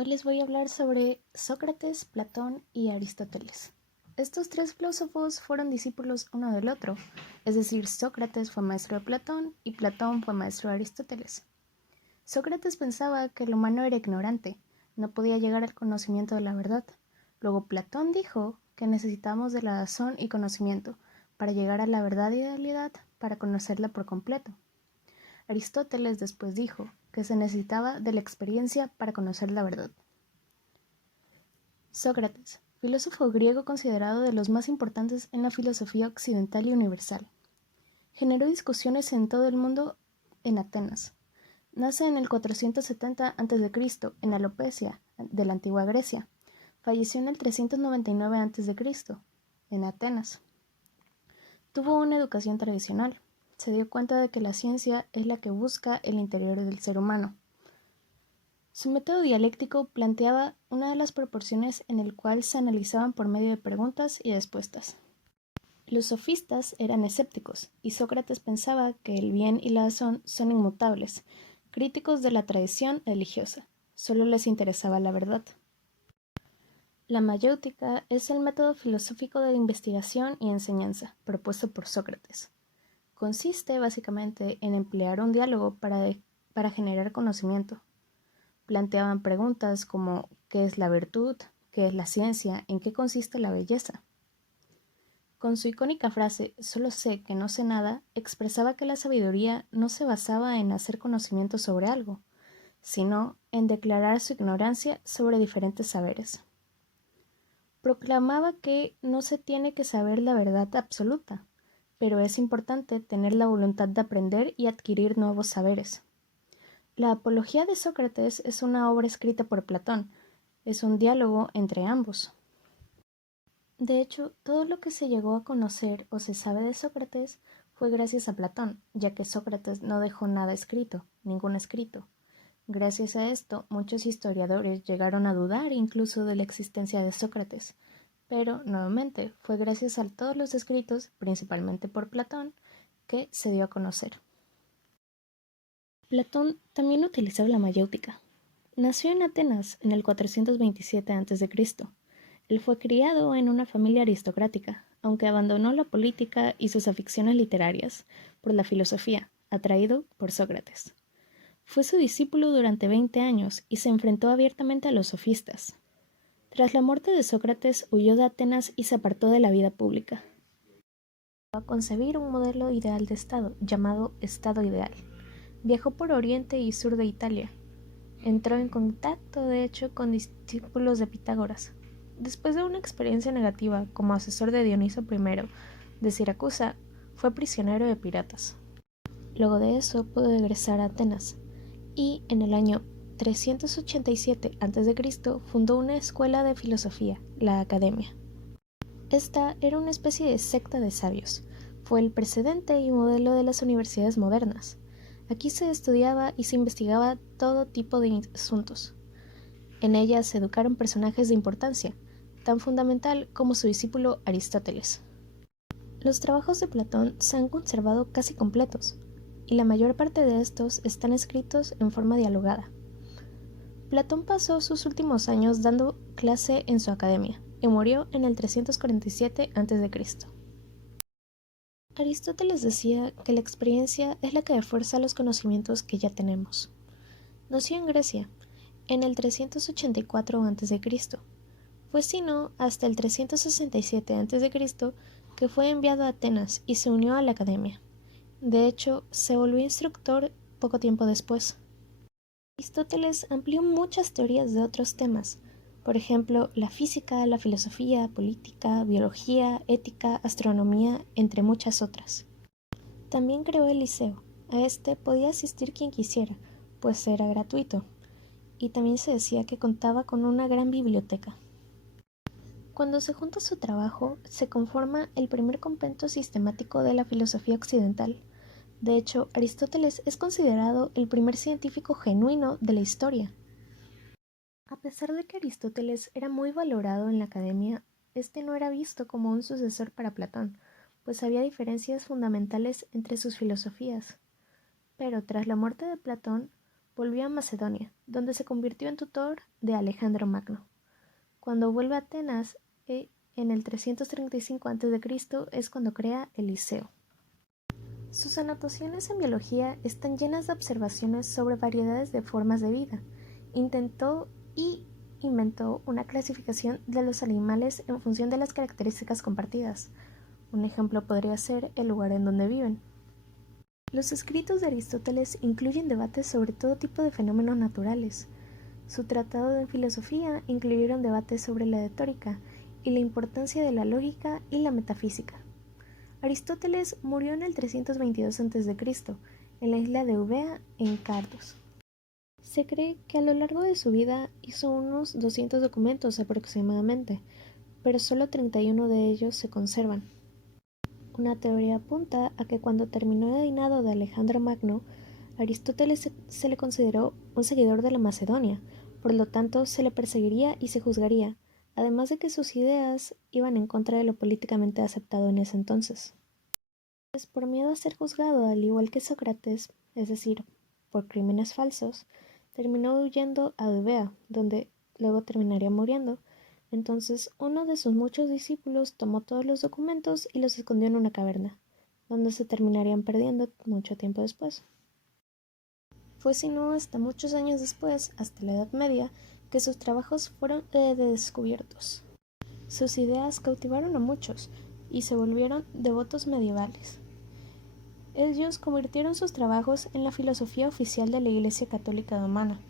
Hoy les voy a hablar sobre Sócrates, Platón y Aristóteles. Estos tres filósofos fueron discípulos uno del otro, es decir, Sócrates fue maestro de Platón y Platón fue maestro de Aristóteles. Sócrates pensaba que el humano era ignorante, no podía llegar al conocimiento de la verdad. Luego Platón dijo que necesitamos de la razón y conocimiento para llegar a la verdad y realidad, para conocerla por completo. Aristóteles después dijo que se necesitaba de la experiencia para conocer la verdad. Sócrates, filósofo griego considerado de los más importantes en la filosofía occidental y universal. Generó discusiones en todo el mundo en Atenas. Nace en el 470 a.C. en Alopecia, de la antigua Grecia. Falleció en el 399 a.C. en Atenas. Tuvo una educación tradicional. Se dio cuenta de que la ciencia es la que busca el interior del ser humano. Su método dialéctico planteaba una de las proporciones en el cual se analizaban por medio de preguntas y respuestas. Los sofistas eran escépticos, y Sócrates pensaba que el bien y la razón son inmutables, críticos de la tradición religiosa. Solo les interesaba la verdad. La mayéutica es el método filosófico de investigación y enseñanza propuesto por Sócrates. Consiste básicamente en emplear un diálogo para generar conocimiento. Planteaban preguntas como ¿qué es la virtud? ¿Qué es la ciencia? ¿En qué consiste la belleza? Con su icónica frase «solo sé que no sé nada», expresaba que la sabiduría no se basaba en hacer conocimiento sobre algo, sino en declarar su ignorancia sobre diferentes saberes. Proclamaba que no se tiene que saber la verdad absoluta, pero es importante tener la voluntad de aprender y adquirir nuevos saberes. La Apología de Sócrates es una obra escrita por Platón, es un diálogo entre ambos. De hecho, todo lo que se llegó a conocer o se sabe de Sócrates fue gracias a Platón, ya que Sócrates no dejó nada escrito, ningún escrito. Gracias a esto, muchos historiadores llegaron a dudar incluso de la existencia de Sócrates, pero, nuevamente, fue gracias a todos los escritos, principalmente por Platón, que se dio a conocer. Platón también utilizaba la mayéutica. Nació en Atenas en el 427 a.C. Él fue criado en una familia aristocrática, aunque abandonó la política y sus aficiones literarias por la filosofía, atraído por Sócrates. Fue su discípulo durante 20 años y se enfrentó abiertamente a los sofistas. Tras la muerte de Sócrates, huyó de Atenas y se apartó de la vida pública. A concebir un modelo ideal de Estado, llamado Estado Ideal. Viajó por Oriente y sur de Italia. Entró en contacto, de hecho, con discípulos de Pitágoras. Después de una experiencia negativa como asesor de Dioniso I de Siracusa, fue prisionero de piratas. Luego de eso pudo regresar a Atenas y en el año 387 a.C. fundó una escuela de filosofía, la Academia. Esta era una especie de secta de sabios. Fue el precedente y modelo de las universidades modernas. Aquí se estudiaba y se investigaba todo tipo de asuntos. En ella se educaron personajes de importancia, tan fundamental como su discípulo Aristóteles. Los trabajos de Platón se han conservado casi completos, y la mayor parte de estos están escritos en forma dialogada. Platón pasó sus últimos años dando clase en su academia, y murió en el 347 a.C. Aristóteles decía que la experiencia es la que refuerza los conocimientos que ya tenemos. Nació en Grecia, en el 384 a.C. Fue sino hasta el 367 a.C. que fue enviado a Atenas y se unió a la academia. De hecho, se volvió instructor poco tiempo después. Aristóteles amplió muchas teorías de otros temas, por ejemplo, la física, la filosofía, política, biología, ética, astronomía, entre muchas otras. También creó el Liceo. A este podía asistir quien quisiera, pues era gratuito, y también se decía que contaba con una gran biblioteca. Cuando se junta su trabajo, se conforma el primer compendio sistemático de la filosofía occidental. De hecho, Aristóteles es considerado el primer científico genuino de la historia. A pesar de que Aristóteles era muy valorado en la academia, este no era visto como un sucesor para Platón, pues había diferencias fundamentales entre sus filosofías. Pero tras la muerte de Platón, volvió a Macedonia, donde se convirtió en tutor de Alejandro Magno. Cuando vuelve a Atenas, en el 335 a.C., es cuando crea el Liceo. Sus anotaciones en biología están llenas de observaciones sobre variedades de formas de vida. Intentó y inventó una clasificación de los animales en función de las características compartidas. Un ejemplo podría ser el lugar en donde viven. Los escritos de Aristóteles incluyen debates sobre todo tipo de fenómenos naturales. Su tratado de filosofía incluyeron debates sobre la retórica y la importancia de la lógica y la metafísica. Aristóteles murió en el 322 a.C., en la isla de Eubea, en Cardos. Se cree que a lo largo de su vida hizo unos 200 documentos aproximadamente, pero solo 31 de ellos se conservan. Una teoría apunta a que cuando terminó el reinado de Alejandro Magno, Aristóteles se le consideró un seguidor de la Macedonia, por lo tanto se le perseguiría y se juzgaría, además de que sus ideas iban en contra de lo políticamente aceptado en ese entonces. Pues por miedo a ser juzgado al igual que Sócrates, es decir, por crímenes falsos, terminó huyendo a Eubea, donde luego terminaría muriendo. Entonces uno de sus muchos discípulos tomó todos los documentos y los escondió en una caverna, donde se terminarían perdiendo mucho tiempo después. Fue si no hasta muchos años después, hasta la Edad Media, que sus trabajos fueron descubiertos. Sus ideas cautivaron a muchos y se volvieron devotos medievales. Ellos convirtieron sus trabajos en la filosofía oficial de la Iglesia Católica Romana.